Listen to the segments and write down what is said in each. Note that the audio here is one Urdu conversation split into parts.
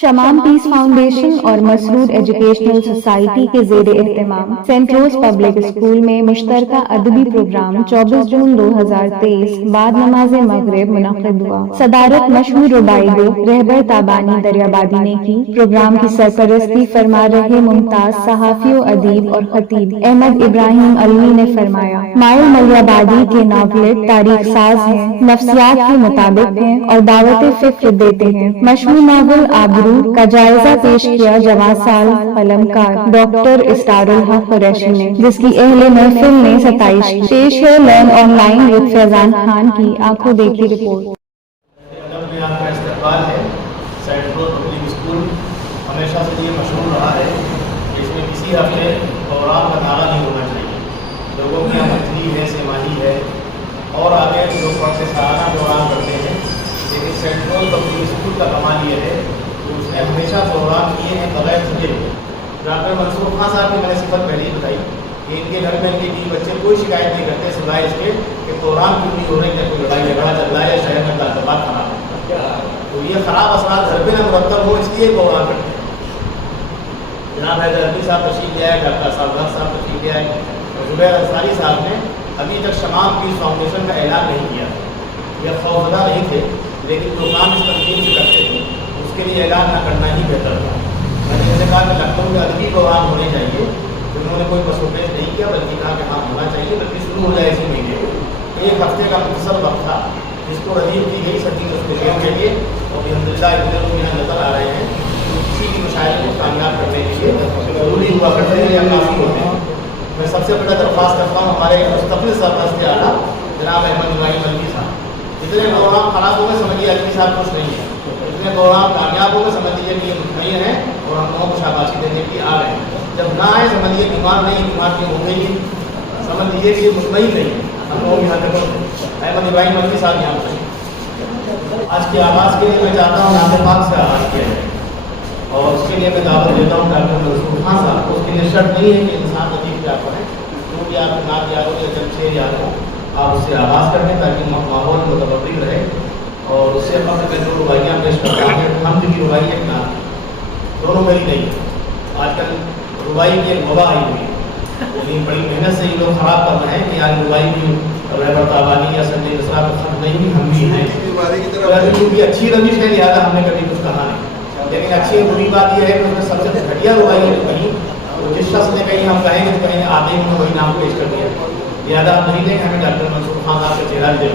شمام پیس فاؤنڈیشن اور مسرور ایجوکیشنل سوسائٹی کے زیر اہتمام سینٹ روز پبلک اسکول میں مشترکہ ادبی پروگرام 24 جون 2023 بعد نماز مغرب منعقد ہوا۔ صدارت مشہور ربائی گو رہبر تابانی دریابادی نے کی۔ پروگرام کی سرپرستی فرما رہے ممتاز صحافی و ادیب اور خطیب احمد ابراہیم علوی نے فرمایا۔ مائل ملیابادی کے ناولٹ تاریخ ساز ہیں، نفسیات کے مطابق ہیں اور دعوت فکر دیتے ہیں۔ مشہور ناول آبرو کا جائزہ پیش کیا جوان سال قلمکار ڈاکٹر اسرار الحق قریشی نے، جس کی اہل محفل نے ستائش کی۔ پیش ہے لرن آن لائن ود فیضان خان کی آنکھوں دیکھی رپورٹ۔ آپ کا استقبال ہے۔ سینٹ روز پبلک اسکول ہمیشہ سے یہ مشہور رہا ہے کہ اس میں کسی ہفتے پروگرام کا نعرہ نہیں ہونا چاہیے۔ لوگوں کی آمدنی ہے، سماہی ہے اور آگے لوگ پڑھتے سالانہ پروگرام کرتے ہیں، لیکن سینٹ روز پبلک اسکول کا کمال یہ ہے کہ اس نے ہمیشہ پروگرام کیے ہیں بغیر تھکے۔ ڈاکٹر منصور خان صاحب کی میں نے صفت پہلے ہی بتائی کہ ان کے گھر میں ان کے بیوی بچے کوئی شکایت نہیں کرتے سوائے اس کے کہ پروگرام کیوں نہیں ہو رہے، کیا کوئی لڑائی جھگڑا چل رہا ہے یا شہر میں تعلقات خراب ہے۔ تو یہ خراب اثرات گھر پہ نہ مرتب ہو، اس لیے پروگرام کرتے ہیں۔ جناب حیدر علی صاحب تشریف لے آئے، ڈاکٹر صاحب تشریف لے آئے اور زبیر انصاری صاحب نے ابھی تک شمام پیس فاؤنڈیشن کا اعلان نہیں کیا۔ یہ خوفزدہ نہیں تھے، لیکن جو کام اس تنظیم سے کرتے تھے اس کے لیے اعلان نہ کرنا ہی بہتر تھا۔ میں نے جیسے کہا کہ لکھنؤ میں ادبی پروگرام ہونے چاہیے، انہوں نے کوئی پسوپیش نہیں کیا بلکہ کہا کہ ہاں ہونا چاہیے، بلکہ شروع ہو جائے اسی مہینے۔ ایک ہفتے کا مختصر وقت تھا جس کو ردیف کی گئی سٹی اسکولوں کے لیے، اور الحمدللہ اتنے لوگ یہاں نظر آ رہے ہیں تو کسی بھی مشاعرے کو کامیاب کرنے کے لیے ضروری ہوا کرتے ہیں یا کافی ہوتے ہیں۔ میں سب سے پہلے درخواست کرتا ہوں ہمارے مستقل سرپرست اعلیٰ جناب احمد ابراہیم علوی صاحب، جتنے پروگرام خراب ہو گئے سمجھ لیجیے علوی صاحب خوش نہیں ہیں، جتنے پروگرام کامیاب ہو گئے سمجھ لیجیے کہ یہ مطمئن ہیں اور ہم لوگوں کو شاباشی دینے کے لیے آ رہے ہیں۔ جب نہ آئے سمجھ لیجیے بیمار نہیں، بیمار کیوں ہو گئی، سمجھ لیجیے کہ یہ مطمئن نہیں ہے، ہم لوگوں کی حرکت۔ احمد ابراہیم علوی صاحب یہاں پر آج کے آغاز کے لیے میں چاہتا ہوں نام پاک سے آغاز کیا جائے، اور اس کے لیے میں دعوت دیتا ہوں ڈاکٹر منصور خان صاحب کو۔ اس کے لیے شرط نہیں ہے کہ انسان لطیف کیا پڑھیں، جو بھی آپ کے نام یاد ہو یا جب شعر یاد ہو آپ اس سے آغاز کر دیں تاکہ ماحول متبادل رہے، اور اس سے اپنے میں جو روایاں پیش کرتا ہے حمد کی روائی ایک نام دونوں میری نہیں ہے۔ آج کل روائی کی ایک وبا آئی ہوئی ہے، لیکن بڑی محنت سے یہ لوگ خراب کر رہے ہیں کہ آج روائی کی رہبر تابانی یا سنجے مصرا کا خط نہیں، ہم بھی ہیں کیونکہ اچھی روش ہے لہٰذا ہم نے کبھی کچھ کہا نہیں، لیکن اچھی بری بات یہ ہے کہ اس میں سب سے گھٹیا روائی ہے کہیں تو جس شخص نے کہیں ہم کہیں گے تو کہیں آتے ہی وہی نام پیش کر دیا، لہٰذا ہم نہیں دیں گے، ہمیں ڈاکٹر منصور خان صاحب کا چہرہ دے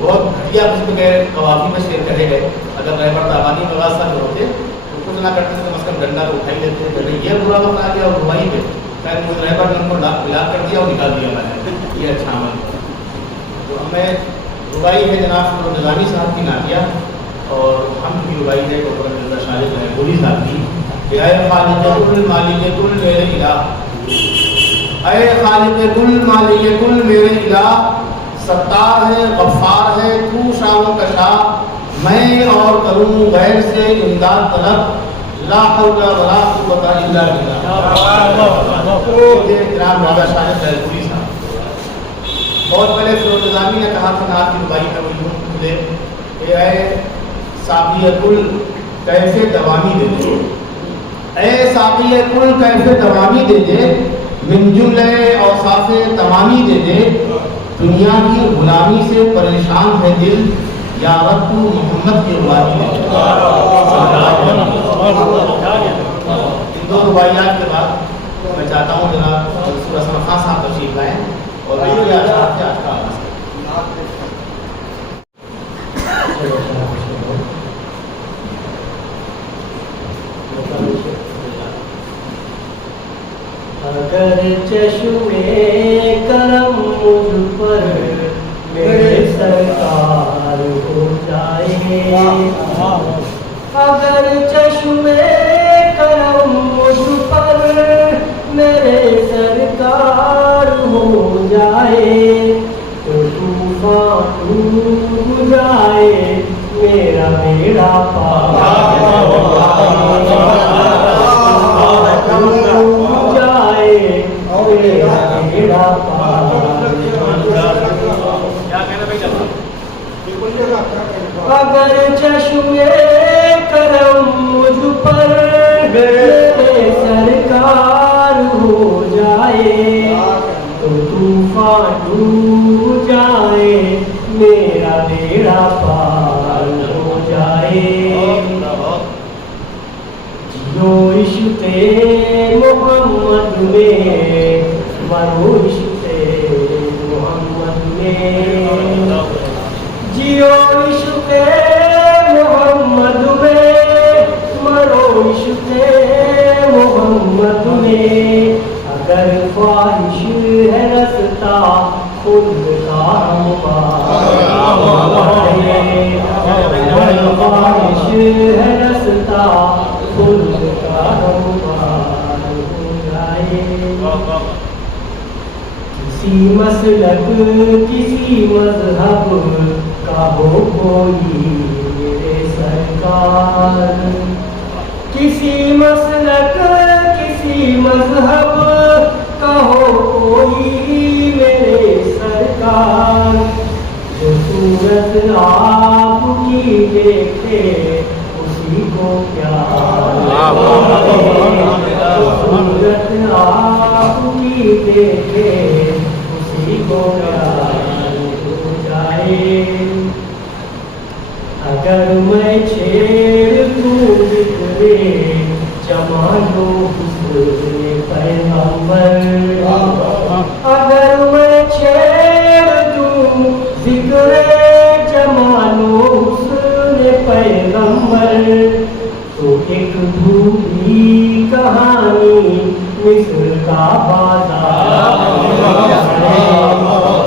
بہت گھٹیا قسم کے قوافی میں شعر کہے گئے۔ اگر رہبر تابانی کے واسطہ جو ہوتے تو کچھ نہ کرتے تو کم از کم ڈنڈا تو اٹھائی لیتے، پہلے یہ برا وقت آ گیا اور روائی پہ خیر مجھے رہبر نے ان کو ملاپ کر دیا اور نکال دیا میں نے، یہ اچھا عمل ہے۔ تو ہمیں روائی ہے جناب نظامی صاحب کی نعتیہ، اور ہم کی روائی ہے ڈاکٹر مرزا شارق محبوبی صاحب کی کہ اے خالق کل مالک کل میرے الہ، اے خالق کل مالک کل میرے الہ، ستار ہے غفار ہے تو شام کا شاہ، میں اور کروں غیر سے امداد طلب، لا حول ولا قوت الا باللہ۔ یہ جناب مرزا شارق محبوبی صاحب بہت پہلے فیروز نظامی نے کہا تھا نعت کی ربائی کا وہی خودے کہ اے ساقی کل کیفے دوامی دے دے، اے ساقی کل کیفے دوامی دے دے، من جملے اوصاف تمامی دے دے، دنیا کی غلامی سے پریشان ہے دل، یا رب تو محمد کی غلامی دے دے۔ ان دو رباعیات کے بعد میں چاہتا ہوں جناب منصور حسن خان صاحب تشریف لائیں اور آج کا آغاز اگر چشمے کرم مجھ پر میرے سرکار ہو جائے، اگر چشمے کرم مجھ پر میرے سرکار ہو جائے، تو طوفان ڈوب جائے میرا بیڑا پار جائے میرا بیڑا پار۔ اگر چشمے کرم عشق محمد میں مرو عشق محمد میں جیو عشق محمد میں مرو عشق محمد میں اگر خواہش ہے رستا خود کا اگر خواہش ہے رستا خود کا ہو جائے کسی مسلک کسی مذہب کا ہو کوئی میرے سرکار کسی مسلک کسی مذہب کا ہو کوئی میرے سرکار جو صورت آپ کی دیکھے اسی کو پیار جو صورت آپ کی دیکھے اسی کو پیار ہو جائے اگر میں چھیڑ دوں ذکرے جمال و حسن پیغمبر اگر میں چھیڑ دوں ذکرے جمال و حسن پیغمبر تو ایک دھوبی کہانی مصر کا بازار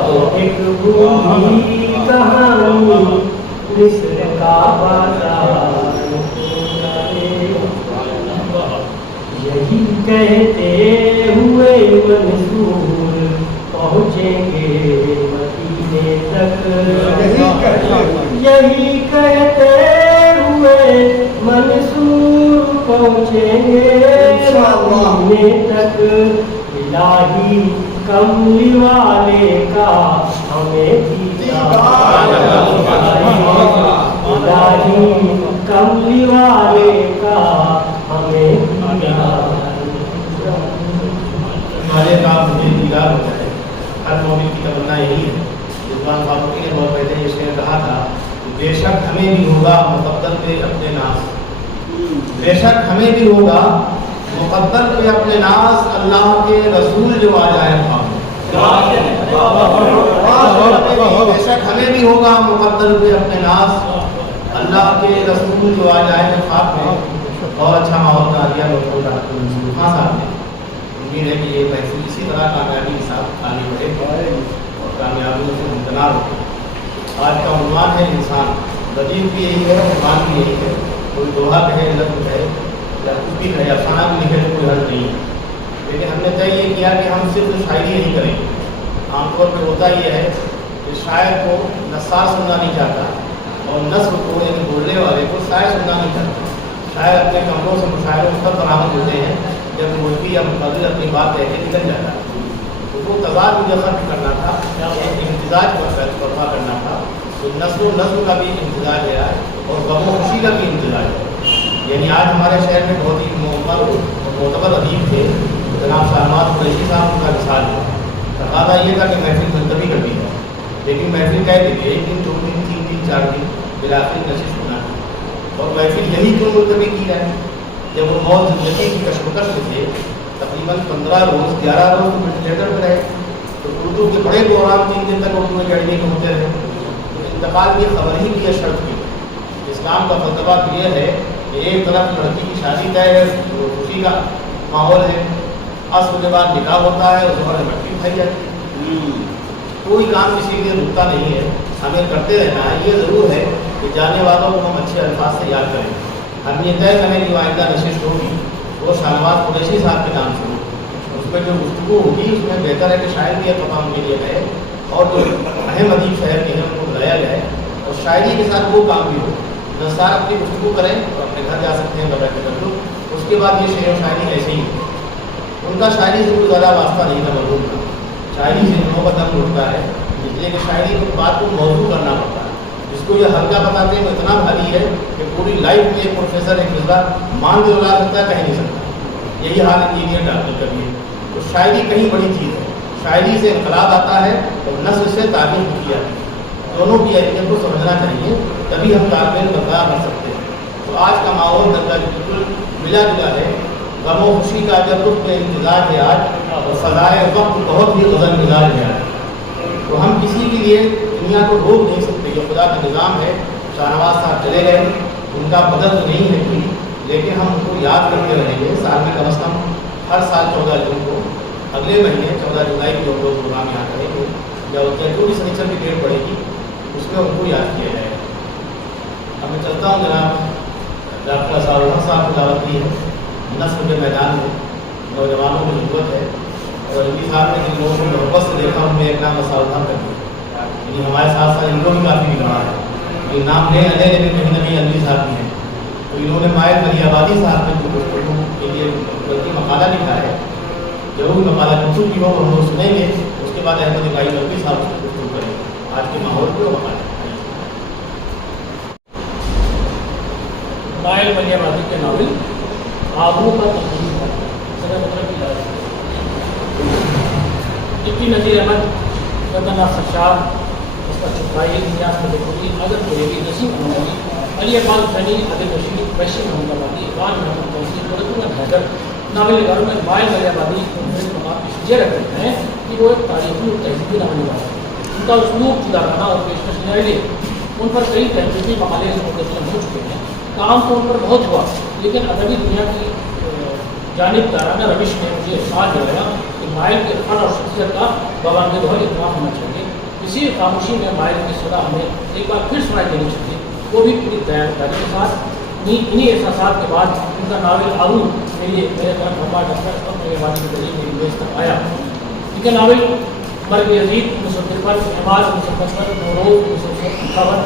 تو ایک دھوبی کہانی مصر کا بازار یہی کہتے ہوئے منصور پہنچیں گے مدینے تک یہی کہتے ہوئے منصور پہنچیں گے مدینے تک الہی کملی والے کا ہمیں دیدار الہی کملی والے کا ہمیں ہمارے کام مجھے دیدار ہو جائے ہر مومن کی تمنا یہی ہے رضوان فاروقی نے بہت پہلے اس نے کہا تھا کہ بے شک ہمیں بھی ہوگا مقدر پہ اپنے ناز بے شک ہمیں بھی ہوگا مقدر پہ اپنے ناز اللہ کے رسول جو آ جائے بے شک ہمیں بھی ہوگا مقدر پہ اپنے ناز اللہ کے رسول جو آ جائے خواب میں بہت اچھا ماحول کا دیا منصور خان صاحب نے امید ہے کہ یہ محفوظ اسی طرح کامیابی کے ساتھ آگے بڑھے اور کامیابیوں سے ممکنار ہو آج کا عنوان ہے انسان بدیل بھی یہی ہے عنوان بھی یہی ہے کوئی دوہا کہے لفظ کہے یا کچھ بھی کہے افسانہ بھی لکھے تو کوئی حل نہیں ہے لیکن ہم نے طے یہ کیا کہ ہم صرف شاعری نہیں کریں گے عام طور پہ ہوتا یہ ہے کہ شاعر کو نثار سننا نہیں چاہتا اور نثر کو یعنی بولنے والے کو شاعر سننا نہیں چاہتا شاعر اپنے کمروں سے مشاعروں پر برآمد ہوتے ہیں جب ملکی یا مقدر اپنی بات کہہ کے نکل جاتا ہے تو وہ تضاد مجھے ختم کرنا تھا ایک امتزاج پر برپا کرنا تھا تو نثر و نظم کا بھی امتزاج ہے اور غم و خوشی کا بھی امتزاج ہے یعنی آج ہمارے شہر میں بہت ہی معمر اور معتبر ادیب تھے جناب سلمان قریشی صاحب ان کا مثال ہے تقاضا یہ تھا کہ محفل ملتوی کر دی جائے لیکن محفل کہہ دیتے ایک دن 2 دن 3 دن 4 دن بلاخر نشست ہونا اور محفل یہی کیوں ملتوی کی جائے جب وہ موت زندگی کی کشمکش میں تھے تقریباً 15 روز 11 روز وینٹیلیٹر پہ رہے تو اردو کے بڑے پروگرام 3 دن تک اردو اکیڈمی کے ہوتے رہے تو انتقال کی خبر ہی کی ہے شرط کی اسلام کا فتویٰ تو یہ ہے کہ ایک طرف لڑکی کی شادی طے ہے خوشی کا ماحول ہے عصر کے بعد نکاح ہوتا ہے اس میں مٹی کھائی جاتی ہے کوئی کام کسی کے لیے رکتا نہیں ہے ہمیں کرتے رہنا ہے یہ ضرور ہے کہ جانے والوں کو ہم اچھے الفاظ سے یاد کریں ہم یہ طے کریں کہ آئندہ نشست ہوگی وہ شاہنواز قریشی صاحب کے نام سے ہو اس میں جو گفتگو ہوگی اس میں بہتر ہے کہ شاعر بھی مقام کے لیے گئے اور جو اہم ادیب شہر کے ہیں ان کو بلایا جائے اور شاعری کے ساتھ وہ کام بھی ہو نثار اپنی گفتگو کریں اور اپنے گھر جا سکتے ہیں بغیر تکلف اس کے بعد یہ شعر و شاعری ایسے ہی ان کا شاعری سے کوئی زیادہ واسطہ نہیں تھا مرحوم کا شاعری سے نوبت دم اٹھتا ہے اس لیے کہ شاعری کی بات کو موضوع کرنا پڑتا ہے جس کو یہ ہلکا بتاتے ہیں وہ اتنا بھاری ہے کہ پوری لائف میں ایک پروفیسر ایک مزرا مان کے اڑا سکتا ہے کہہ نہیں سکتا یہی حال انجینئر ڈاکٹر کا بھی ہے تو شاعری کہیں بڑی چیز ہے شاعری سے انقلاب آتا ہے اور نثر سے تعبیر بھی کیا ہے دونوں کی اہمیت کو سمجھنا چاہیے تبھی ہم طالب علم برقرار کر سکتے ہیں تو آج کا ماحول درجہ بالکل ملا جلا ہے غم و خوشی کا جب رخ میں انتظار ہے آج اور فضائے وقت بہت ہی غزل مزاج ہے آج، تو ہم کسی کے لیے دنیا کو روک نہیں سکتے، یہ خدا کا نظام ہے۔ شاہ نواز صاحب چلے گئے، ان کا بدل تو نہیں ہے کوئی، لیکن ہم ان کو یاد کرتے رہیں گے، سال میں کم از کم ہر سال 14 جون کو، اگلے مہینے 14 جولائی کو ہم لوگ پروگرام یہاں کریں گے، جب جو بھی سنیچر کی ڈیٹ پڑے گی اس میں ان کو یاد کیا جائے گا۔ اب میں چلتا ہوں، جناب ڈاکٹر صاحب کو دعوت دی ہے، نسل کے میدان میں نوجوانوں کی ضرورت ہے، اور رنگی صاحب نے جن لوگوں کو محبت سے دیکھا ان میں ایک نام صاحب کر دیا، یعنی ہمارے ساتھ ساتھ ان کو بھی کافی نگراں ہے، یہ نام لے لے لیکن کہیں نہ کہیں انوی صاحب بھی ہیں، تو انہوں نے مائل مری آبادی صاحب نے جو گفتگو کے لیے بلکہ مقالہ لکھا ہے، ضرور مقالہ گفتگو کی ہو ہم لوگ سنیں گے، اس کے بعد احمد اکائی نقوی صاحب سے گفتگو کریں گے آج کے ماحول پہ وہ مقالہ۔ مائل مری آبادی کے ناول آبرو کا تخلیق ہے، ڈپٹی نذیر احمد، وطن سرشار، اس کا چپرائی، نیاز ملکوری، اظہر قریبی، نسیم انوری، علی اقبال حسینی، عادل رشید، وحشی محمد آبادی، اقبال محمد توسیع، قدرت حیدر، ناول نگاروں میں مائل مری آبادی کو مقام اس یہ رکھتے ہیں کہ وہ ایک تاریخی اور تہذیبی ناول نگار ہے۔ ان کا اسلوب جداگانہ اور پیشکش نظری ہے، ان پر کئی تحقیقی مقالے منتشر ہو چکے ہیں، کام تو ان پر بہت ہوا، لیکن ادبی دنیا کی جانب دارانہ روش نے مجھے احساس دلایا کہ مائل کے فن اور شخصیت کا بابانگد اور اہتمام ہونا چاہیے۔ اسی خاموشی میں مائل کی صدا ہمیں ایک بار پھر سنائی دینی چاہیے، وہ بھی پوری تیاری کے ساتھ۔ انہیں احساسات کے بعد ان کا ناول آبرو میرے طرف ہمارا ڈاکٹر میرے والد کے ذریعے میری میز تک آیا۔ ان کے ناول مرگ یزید 1953، احمد 1955، نوروز 1958،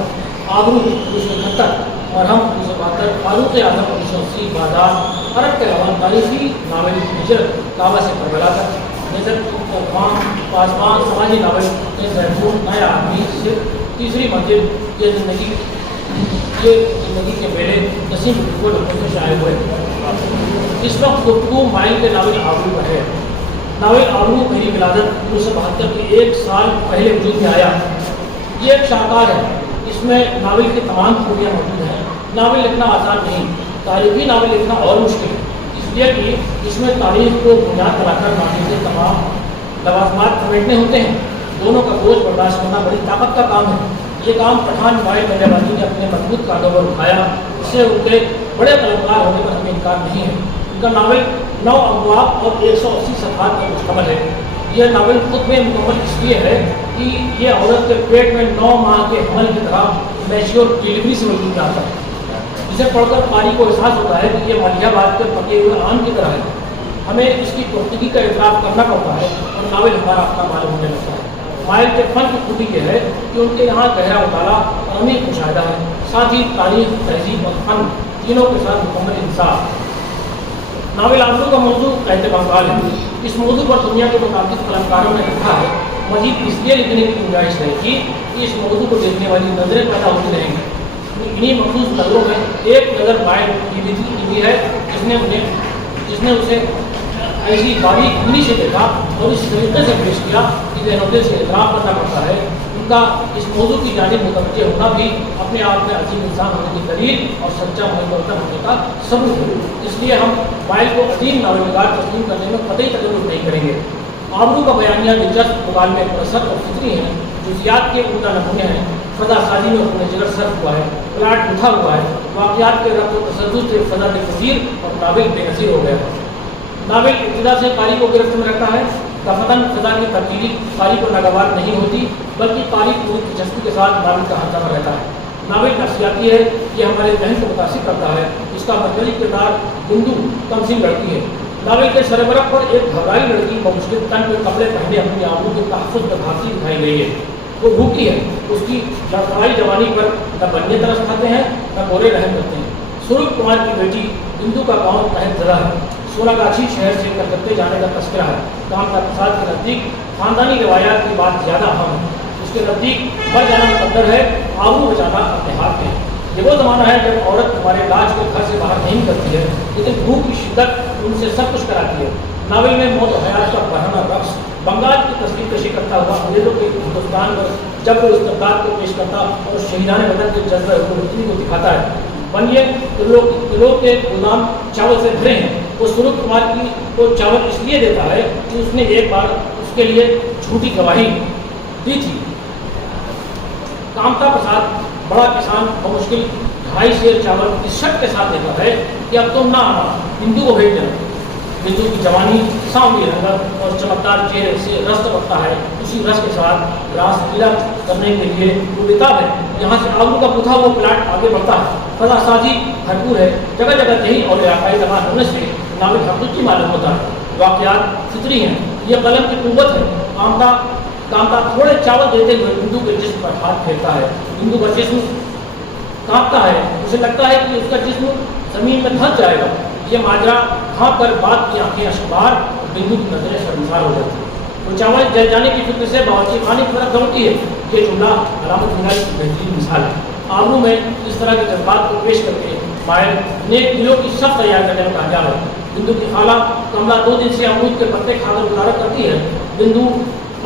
آبرو 1971، مرہم 1972، فاروق اعظم 1980، بازار، عرب کے علاوہ تاریخی ناول ہجرت، کعبہ سے کربلا تک، نظر طوفان، پاسبان، سماجی ناول زیتون، نیا آدمی، صرف تیسری منزل، یہ زندگی کے میلے، نسیم کو لوگوں سے شائع ہوئے۔ اس وقت گفتگو مائل کے ناول آبرو پر ہے۔ ناول آبرو میری ولادت 1972 کے ایک سال پہلے وجود میں آیا۔ یہ ایک شاہکار ہے، اس میں ناول کی تمام خوبیاں موجود ہیں۔ ناول لکھنا آسان نہیں، تاریخی ناول لکھنا اور مشکل ہے، اس لیے کہ اس میں تاریخ کو بنیاد بنا کر ماضی سے تمام لوازمات سمیٹنے ہوتے ہیں۔ دونوں کا بوجھ برداشت کرنا بڑی طاقت کا کام ہے۔ یہ کام پٹھان مائل مری آبادی نے اپنے مضبوط کاندھوں پر اٹھایا، اس سے ان کے بڑے قلمکار ہونے پر ہمیں انکار نہیں ہے۔ ان کا ناول 9 ابواب اور 180 صفحات پر مشتمل ہے۔ یہ ناول خود میں مکمل اس لیے ہے کہ یہ عورت کے پیٹ میں 9 ماہ کے حمل کی طرح میچور ڈیلیوری سے وجود میں آتا ہے۔ اسے پڑھ کر قاری کو احساس ہوتا ہے کہ یہ مالیہ آباد کے پکے ہوئے آم کی طرح ہے۔ ہمیں اس کی پختگی کا اعتراف کرنا پڑتا ہے اور ناول ہمارا اپنا معلوم ہونے لگتا ہے۔ مائل کے فن کی خوبی یہ ہے کہ ان کے یہاں گہرا مطالعہ اور عمیق مشاہدہ ہے، ساتھ ہی تاریخ، تہذیب اور فن تینوں کے ساتھ مکمل انصاف۔ ناول آبرو کا موضوع قحط بنگال ہے۔ اس موضوع پر دنیا کے متعدد قلمکاروں نے لکھا ہے، مزید اس لیے لکھنے کی گنجائش رہے گی کہ اس موضوع کو دیکھنے والی نظریں پیدا ہوتی رہیں گی۔ انہیں مخصوص نظروں میں ایک نظر مائل کی بھی ہے جس نے اسے ایسی باریک بینی سے دیکھا اور اس طریقے سے پیش کیا کہ ذہنوں سے اعتراف کرنا پڑتا ہے۔ ان کا اس موضوع کی جانب متوجہ ہونا بھی اپنے آپ میں عظیم انسان ہونے کی دلیل اور سچا محبت ہونے کا ثبوت ہے۔ اس لیے ہم مائل کو عظیم ناول نگار تسلیم کرنے میں قطعی تجویز نہیں کریں گے۔ آبرو کا بیانیہ دلچسپ، مکالمے پرسر اور فطری ہیں، جزیات کے عمدہ نمونے ہیں۔ فضا سازی میں اپنے جگر صرف ہوا ہے، پلاٹ لکھا ہوا ہے، واقعات کے ربط و تسلسل سے فضا کے کثیر اور ناول بے نظیر ہو گیا ہے۔ ناول ابتدا سے قاری کو گرفت میں رکھتا ہے۔ دفتن فضا کی تبدیلی قاری کو ناگوار نہیں ہوتی، بلکہ قاری پوری دلچسپی کے ساتھ ناول کا ہنگامہ رہتا ہے۔ ناول نفسیاتی ہے، یہ ہمارے ذہن کو متاثر کرتا ہے۔ اس کا مرکزی کردار بندو کمسن لڑکی ہے۔ ناول کے سربراہ پر ایک گھبرائی لڑکی بمشکل تن کے کپڑے پہنے اپنی آبرو کے تحفظ میں بھاگتی دکھائی گئی ہے۔ وہ بھوکی ہے، اس کی لڑکائی جوانی پر نہ بنیے ترس کھاتے ہیں نہ گورے رحم کرتے ہیں۔ سورج کمار کی بیٹی بندو کا گاؤں تحت زدہ ہے۔ سولاگاچھی شہر سے کلکتے جانے کا تذکرہ ہے۔ کام کا فساد کے نزدیک خاندانی روایات کی بات زیادہ اہم ہے۔ اس کے نزدیک مر جانا مقدر ہے، آبرو بچانا اپنے ہاتھ میں ہے۔ یہ وہ زمانہ ہے جب عورت ہمارے علاج کو گھر سے باہر نہیں کرتی ہے، لیکن بھوک کی شدت ان سے سب کچھ کراتی ہے۔ ناول میں موت و حیات کا بڑھانا رقص بنگال کی تصویر کشی کرتا ہوا انگریزوں کے ہندوستان پر جب وہ استقلال کو پیش کرتا اور شہیدان وطن کے جذبہ حکومتی کو دکھاتا ہے۔ بنیے قلعوں کے گودام چاول سے بھرے ہیں، وہ سروپ کمار کی کو چاول اس لیے دیتا ہے کہ اس نے ایک بار اس کے لیے جھوٹی گواہی دی تھی۔ کامتا پرساد بڑا کسان بمشکل 2.5 سیر چاول اس شرط کے ساتھ دیتا ہے کہ اب تم نہ آنا، بندو کو بھیج دینا۔ بندو کی جوانی، سانولی رنگت اور چمکدار چہرے سے رس بڑھتا ہے، اسی رس کے ساتھ راس لیلا کرنے کے لیے وہ بتاب ہے۔ یہاں سے آلو کا پوتھا وہ پلاٹ آگے بڑھتا ہے، فضا سازی بھرپور ہے، جگہ جگہ دیہی اور علاقائی زبان ہونے سے ناول حقیقی معلوم ہوتا ہے، واقعات فطری ہیں، یہ قلم کی قوت ہے۔ کامتا تھوڑے چاول دیتے ہوئے بندو کے جسم پر ہاتھ پھیرتا ہے، بندو کا جسم کانپتا ہے، اسے لگتا ہے کہ اس کا جسم زمین میں دھس جائے گا۔ یہ ماجرا بھانپ کر بات کی آنکھیں اشکبار، بندو کی نظریں شرمسار ہو جاتی ہیں۔ وہ چاول جل جانے کی فکر سے باورچی خانے کی طرف دوڑتی ہے۔ یہ جملہ علامت نگاری کی بہترین مثال ہے۔ آبرو میں اس طرح کے جذبات کو پیش کر کے مائل نیک دلوں کی سب تیار کرنے میں کامیاب ہے۔ بندو کی خالہ کملا 2 دن سے امرود کے پتے کھا کر گزارا کرتی ہے۔ بندو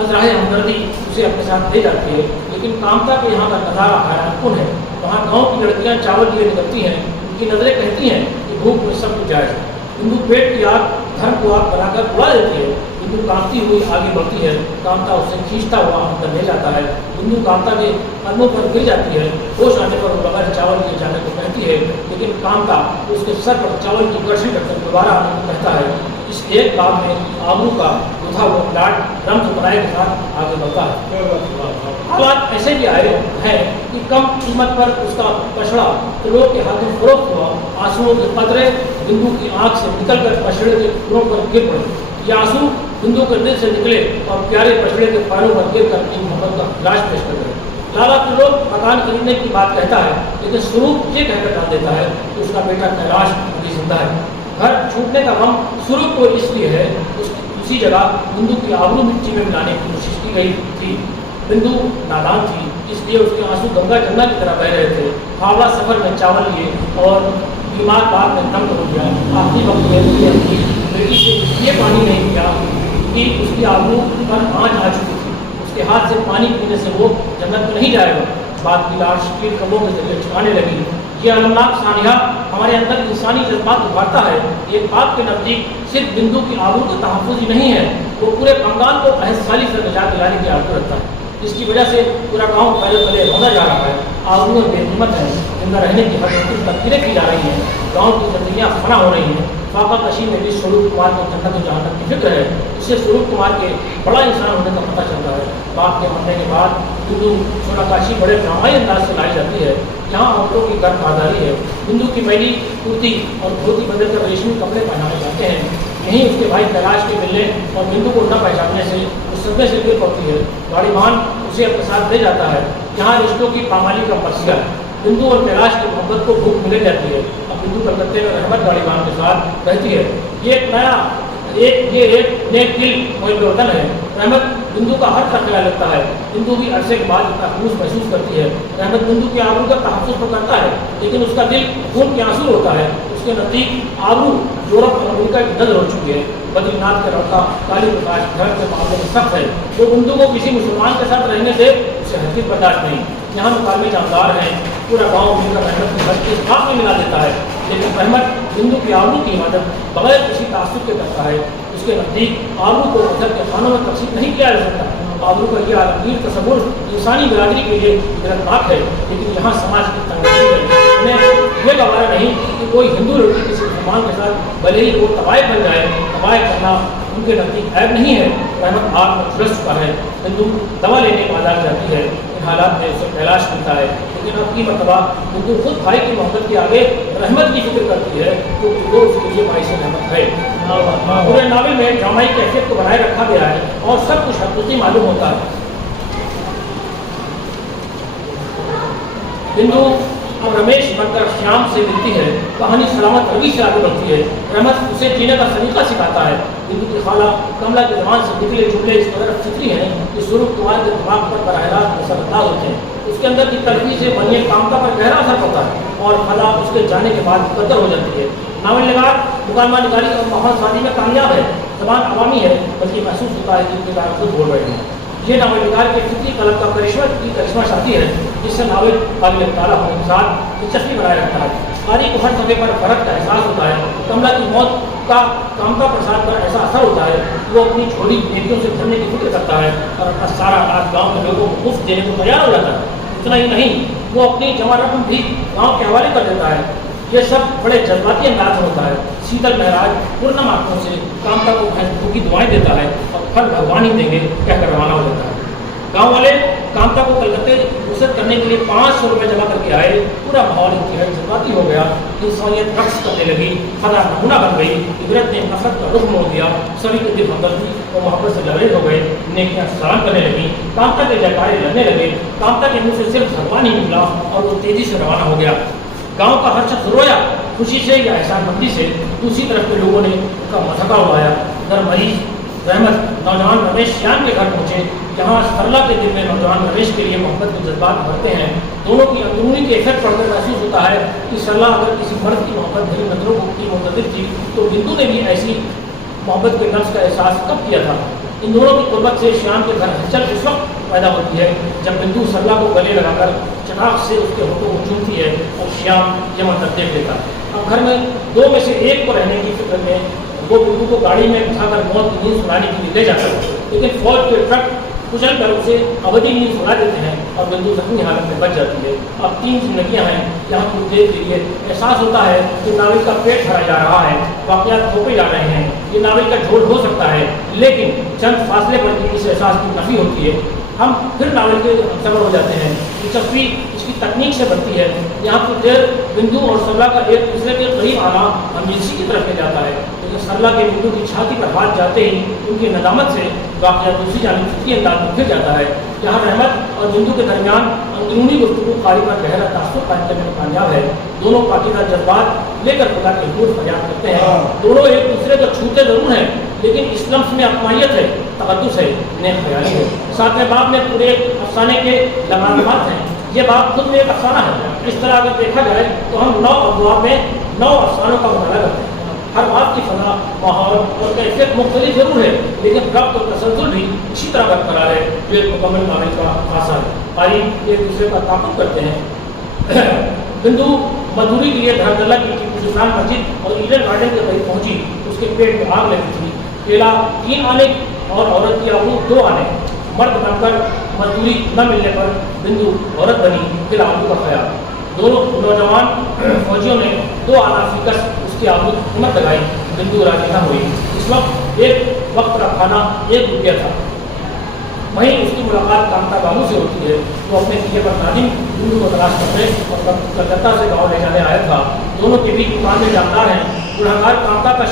ازراہ ہمدردی اسے اپنے ساتھ لے جاتی ہے، لیکن کامتا کے یہاں کا نظارہ حیران کن ہے۔ وہاں گاؤں کی لڑکیاں چاول لیے نکلتی ہیں، ان کی نظریں کہتی ہیں کہ بھوک میں سب کچھ جائز ہے۔ بندو پیٹ کی آگ دھرم کو آگ بنا کر اڑا دیتی ہے۔ بندو کانپتی ہوئی آگے بڑھتی ہے، کامتا اسے کھینچتا ہوا اندر لے جاتا ہے۔ بندو کامتا کے قدموں پر گر جاتی ہے، ہوش آنے پر وہ بغیر چاول لیے جانے کو کہتی ہے، لیکن کامتا اس کے سر پر چاول کی کڑچی رکھ کر دوبارہ آنے کو کہتا ہے۔ اس ایک بات میں آبرو کا بوتھا ہوا پلاٹ رم سپرائے کے ساتھ آگے بڑھتا ہے۔ حالات ایسے بھی آئے ہیں کہ کم قیمت پر اس کا پچھڑا لوگ کے ہاتھوں فروخت ہوا، آنسوؤں کے قطرے بندو کی آنکھ سے نکل کر پچھڑے کے پھولوں پر گر پڑے۔ یہ آنسو بندو کے دل سے نکلے اور پیارے پچھڑے کے پیروں پر گر کر اپنی محبت کا خراج پیش کر گئے۔ لالا لوگ مکان خریدنے کی بات کہتا ہے، لیکن سروپ یہ کہہ کر ڈال دیتا ہے کہ اس کا بیٹا کیلاش ابھی زندہ ہے۔ گھر چھوٹنے کا غم سروپ کو اس لیے ہے اسی جگہ بندو کی آبرو مٹی میں ملانے کی کوشش کی گئی تھی۔ بندو نادان تھی، اس لیے اس کے آنسو گنگا جمنا کی طرح بہ رہے تھے۔ ہاوڑا سفر میں چاول لیے اور بیمار بعد میں دم ہو گیا۔ آخری وقت میں بیٹی سے یہ پانی نہیں کیا کہ اس کی آبرو پر آنچ آ چکی تھی، اس کے ہاتھ سے پانی پینے سے وہ جنت میں نہیں جائے گا۔ بات کی لاش کی قبروں کے ذریعے چھپانے لگی۔ یہ المناک سانحہ ہمارے اندر انسانی جذبات ابھارتا ہے۔ ایک باپ کے نزدیک صرف بندو کی آبرو کا تحفظ ہی نہیں ہے، وہ پورے خاندان کو قحط سالی سے نجات دلانے کی آرزو رکھتا ہے۔ اس کی وجہ سے پورا گاؤں پہلے پہلے ہوتا جا رہا ہے۔ آبرو بے قیمت ہے، زندہ رہنے کی ہر ممکن تدبیریں کی جا رہی ہیں، گاؤں کی زندگیاں فنا ہو رہی ہیں۔ فاقہ کشی میں بھی سروپ کمار کو جنت و جہنم کی فکر ہے، اس سے سروپ کمار کے بڑا انسان ہونے کا پتہ چلتا ہے۔ باپ کے مرنے کے بعد بندو سونا کاشی بڑے ڈرامائی انداز سے لائی جاتی ہے۔ یہاں عورتوں کی گرم بازاری ہے، بندو کی میلی کرتی اور دھوتی بدل کر ریشمی کپڑے پہنائے جاتے ہیں۔ یہیں اس کے بھائی کیلاش کے ملنے اور بندو کو نہ پہچاننے سے اس صدمے سے گر پڑتی ہے۔ گاڑی مان اسے اپنے ساتھ لے جاتا ہے۔ یہاں رشتوں کی پامالی کا مرثیہ ہے۔ بندو اور کیلاش کی محبت کو بھوک ملے جاتی ہے۔ اب بندو کلکتے میں رحمت گاڑی مان کے ساتھ رہتی ہے۔ یہ ایک نیک دل محب وطن ہے۔ رحمت بندو کا ہر خیال رکھتا ہے۔ بندو بھی عرصے کے بعد اتنا خلوص محسوس کرتی ہے۔ رحمت بندو کی آبرو کا تحفظ تو کرتا ہے، لیکن اس کا دل خون کے آنسو ہوتا ہے۔ اس کے نزدیک آبرو یورپ اور امریکہ کی نظر ہو چکی ہے۔ بدری ناتھ کا لڑکا کالی پرکاش گھر کے معاملے میں سخت ہے۔ وہ بندو کو کسی مسلمان کے ساتھ رہنے سے اسے ہرگز برداشت نہیں۔ یہاں مقامی جاندار ہیں، پورا گاؤں مل کر رحمت کی ہر چیز ہاتھ میں ملا دیتا ہے، لیکن رحمت بندو کی آبرو کی حفاظت بغیر کسی تعصب کے کرتا ہے۔ اس کے نزدیک آبرو کو مذہب کے خانوں میں تقسیم نہیں کیا جا سکتا۔ آبرو کا یہ عالمگیر تصور انسانی برادری کے لیے عبرتناک ہے، لیکن یہاں سماج کی تنگی ہے۔ انہیں یہ گوارا نہیں کہ کوئی ہندو لڑکی کسی مسلمان کے ساتھ بھلے ہی وہ طوائف بن جائے، طوائف کرنا ان کے نزدیک عیب نہیں ہے۔ رحمت آگ میں جھلس چکا ہے، ہندو دوا لینے بازار جاتی ہے، ان حالات میں اسے کیلاش ملتا ہے، لیکن اب کی مرتبہ ہندو خود بھائی کی محبت کے آگے رحمت کی فکر کرتی ہے، کیونکہ وہ اس کے لیے باعث رحمت ہے۔ پورے ناول میں ڈرامائی کیفیت کو بنائے رکھا گیا ہے اور سب کچھ حقیقی معلوم ہوتا ہے۔ بندو اب رمیش بن کر شیام سے ملتی ہے، کہانی سلامت روی سے آگے بڑھتی ہے۔ رحمت اسے جینے کا سلیقہ سکھاتا ہے۔ بندو کی خالہ کملا کی زبان سے نکلے جملے اس قدر فطری ہیں کہ سروپ کمار کے دماغ پر براہ راست اثر انداز ہوتے ہیں۔ اس کے اندر کی تلخی سے بنیے کامتا پر گہرا اثر پڑتا ہے اور خلا اس کے جانے کے بعد مقدر ہو جاتی ہے۔ ناول نگار مکالمہ نگاری اور ماحول سازی میں کامیاب ہے، زبان عوامی ہے، بلکہ محسوس ہوتا ہے کہ کردار خود بول رہے ہیں۔ یہ ناول نگار کے فطری قلم کا کرشمہ شاتی ہے جس سے ناول قابل مطالعہ ہونے کے ساتھ دلچسپی بنائے رکھتا ہے. قاری کو ہر صفحے پر فرق کا احساس ہوتا ہے. کملا کی موت کا کامتا پرساد پر ایسا اثر ہوتا ہے کہ وہ اپنی جھولی نیکیوں سے بھرنے کی فکر کرتا ہے اور اپنا سارا راز گاؤں کے لوگوں کو مفت دینے کو تیار ہو جاتا ہے. اتنا ہی نہیں، وہ اپنی جمع رقم بھی گاؤں کے حوالے کر دیتا ہے. یہ سب بڑے جذباتی انداز میں ہوتا ہے. شیتل مہراج پورنم آنکھوں سے کامتا کو بھینسوں کی دعائیں دیتا ہے اور پھل بھگوان ہی دیں گے کہہ کر روانہ ہو جاتا ہے. گاؤں والے کامتا کو کلکتے رخصت کرنے کے لیے 500 روپے جمع کر کے آئے. پورا ماحول انتہائی جذباتی ہو گیا. انسانیت رقص کرنے لگی، خدا نمونہ بن گئی. عبرت نے نفرت کا رخ موڑ دیا. سبھی کے دل ہمدردی اور محبت سے لبریز ہو گئے. نیکیاں سلام کرنے لگی. کامتا کے جیکارے لگنے لگے. کامتا کے منہ سے صرف بھگوان ہی نکلا اور وہ تیزی سے روانہ ہو گیا. گاؤں کا ہر شخص رویا، خوشی سے یا احسان مندی سے. دوسری طرف کے لوگوں نے ان کا مذاقہ اڑایا. ادھر مریض رحمت نوجوان رمیش شیان کے گھر پہنچے جہاں سرلا کے دل میں نوجوان رمیش کے لیے محبت کے جذبات بڑھتے ہیں. دونوں کی اندرونی کیفیت پڑھ کر محسوس ہوتا ہے کہ سرلا اگر کسی مرد کی محبت بھری نظروں کی منتظر تھی تو بندو نے بھی ایسی محبت کے لفظ کا احساس کب کیا تھا. ان دونوں کی قربت سے شیام کے گھر ہلچل اس وقت پیدا ہوتی ہے جب بندو سرلا کو گلے لگا کر چٹاک سے اس کے ہونٹوں کو چومتی ہے اور شیام یہ منظر دیکھ لیتا ہے. اب گھر میں دو میں سے ایک کو رہنے کی فکر میں وہ بندو کو گاڑی میں اٹھا کر موت کی نیند سنانے کے لیے لے جاتا ہے، لیکن فوج کے ٹرک کچل کر اسے ابدی نیند سنا دیتے ہیں اور بندو زخمی حالت میں بچ جاتی ہے. اب 3 زندگیاں ہیں جہاں کچھ دیر کے لیے احساس ہوتا ہے کہ ناول کا پیٹ بھرا جا رہا ہے، واقعات تھوپے جا رہے ہیں. یہ ناول کا جھوٹ ہو سکتا ہے لیکن چند فاصلے پر اس احساس کی نفی ہوتی ہے. ہم پھر ناول کے صبر ہو جاتے ہیں. دلچسپی اس کی تکنیک سے بڑھتی ہے. یہاں کچھ دیر بندو اور سرلا کا ایک دوسرے کے قریب آنا ہمجنسی کی طرف لے جاتا ہے، لیکن سرلا کے بندو کی چھاتی پر ہاتھ جاتے ہی ان کی ندامت سے واقعہ دوسری جانب فطری انداز میں پھر جاتا ہے. یہاں رحمت اور بندو کے درمیان اندرونی گفتگو قاری پر گہرا تاثر قائم کرنے میں کامیاب ہے. دونوں پاکیزہ جذبات لے کر خدا کی حضور فریاد کرتے ہیں. دونوں ایک دوسرے کو چھوتے ضرور ہیں لیکن اس لفظ میں اقمائیت ہے، تقدس ہے، نیک خیالی ہے. 7ویں باب میں پورے افسانے کے لمحات ہیں. یہ باب خود میں ایک افسانہ ہے. اس طرح اگر دیکھا جائے تو ہم 9 ابواب میں 9 افسانوں کا مطالعہ کرتے ہیں. ہر بات کی فضا، ماحول اور کیفیت مختلف ضرور ہے لیکن ربط اور تسلسل بھی اسی طرح برقرار ہے جو ایک مکمل ناول کا خاصہ ہے. قاری ایک دوسرے کا تعاقب کرتے ہیں. بندو مدھوری کے لیے دھرمدلہ کی سلطان مسجد اور ایڈن گارڈن کے قریب پہنچی. اس کے پیٹ میں آگ لگی تھی. کیلا 3 آنے اور عورت کی آبرو 2 آنے. مرد بن کر مزدوری نہ ملنے پر بندو عورت بنی. پھر آبرو کا خیال. دونوں نوجوان فوجیوں نے 2 آنا فیکس اس کی آبرو قیمت لگائی. بندو راضی نہ ہوئی. اس وقت ایک وقت کا کھانا 1 روپیہ تھا. وہیں اس کی ملاقات کامتا بابو سے ہوتی ہے. وہ اپنے سینے پر نادم بندو کو تلاش کرنے اور کلکتہ سے گاؤں لے جانے آیا تھا. دونوں کے بیچ دکان میں جاندار ہیں. گناہگار کامتا کا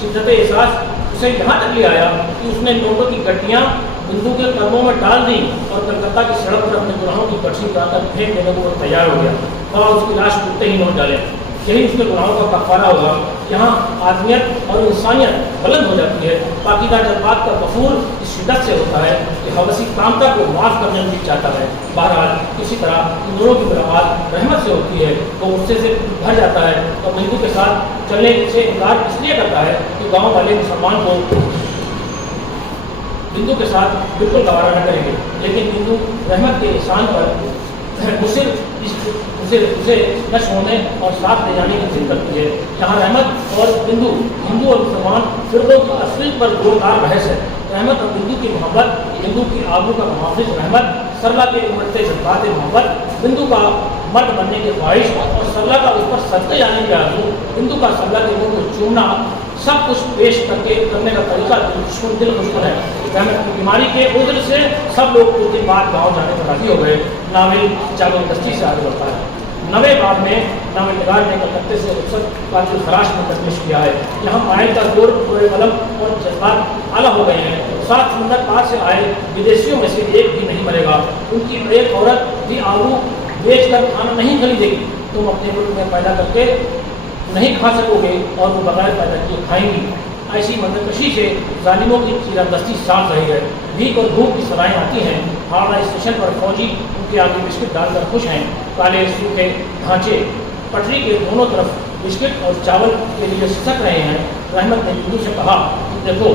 شدت احساس اسے یہاں تک لے آیا کہ اس نے نوٹوں کی گٹیاں بندو کے قدموں میں ڈال دی اور کلکتہ کی سڑک پر اپنے گناہوں کی کٹسی اٹھا کر پھینک دینے کو تیار ہو گیا. وہاں اس کی لاش ٹوٹتے ہی نوٹ ڈالے. یہی اس کے گناہوں کا کفارہ ہوگا. یہاں آدمیت اور انسانیت بلند ہو جاتی ہے. پاکیزہ جذبات کا غفور اس شدت سے ہوتا ہے کہ حوثی کامتا کو معاف کرنے بھی چاہتا ہے. بہرحال اسی طرح ان دونوں کی ملاقات رحمت سے ہوتی ہے. وہ غصے سے بھر جاتا ہے اور بندو کے ساتھ چلنے سے انکار اس لیے کرتا ہے کہ گاؤں والے مسلمان کو بندو کے ساتھ بالکل گوارا نہ کریں گے. لیکن بندو رحمت کے احسان پر اسے نہ چھوڑنے اور ساتھ لے جانے کی ضد کرتی ہے. یہاں رحمت اور بندو، ہندو اور مسلمان فردوں کی اصل پر زوردار بحث ہے. رحمت اور بندو کی محبت، بندو کی آبرو کا محافظ رحمت، سرلا کے امرتے جذبات محبت، بندو کا مرد بننے کی خواہش اور سرلا کا اس پر صدقے جانے کی آرزو، بندو کا سرلا کے منہ کو چومنا، سب کچھ پیش کرنے کا طریقہ دل خوشبو ہے. رحمت کی بیماری کے عذر سے سب لوگ کچھ دن بعد گاؤں جانے پر راضی ہو گئے. ناول چاول دستی سے آگے بڑھتا ہے. 9ویں باب میں ناول نگار نے کلکتے سے رخصت کا فراش میں تجویز کیا ہے. یہاں مائل کا زور، پورے قلم اور جذبات اعلیٰ ہو گئے ہیں. 7 سمندر پار سے آئے ودیشیوں میں سے ایک بھی نہیں مرے گا. ان کی ایک عورت بھی آلو بیچ کر کھانا نہیں خریدے گی. تم اپنے ملک میں پیدا کر کے نہیں کھا سکو گے اور وہ بغیر پیدا کیے کھائیں گی. ایسی منتقشی سے ظالموں کی چیرہ دستی صاف رہی ہے. بھیک اور بھوک کی سزائیں آتی ہیں. ہاوڑہ اسٹیشن پر فوجی ان کے آگے بسکٹ ڈال کر خوش ہیں. کالے سوکھے ڈھانچے پٹری کے دونوں طرف بسکٹ اور چاول کے لیے سسک رہے ہیں. رحمت نے بندو سے کہا کہ دیکھو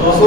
200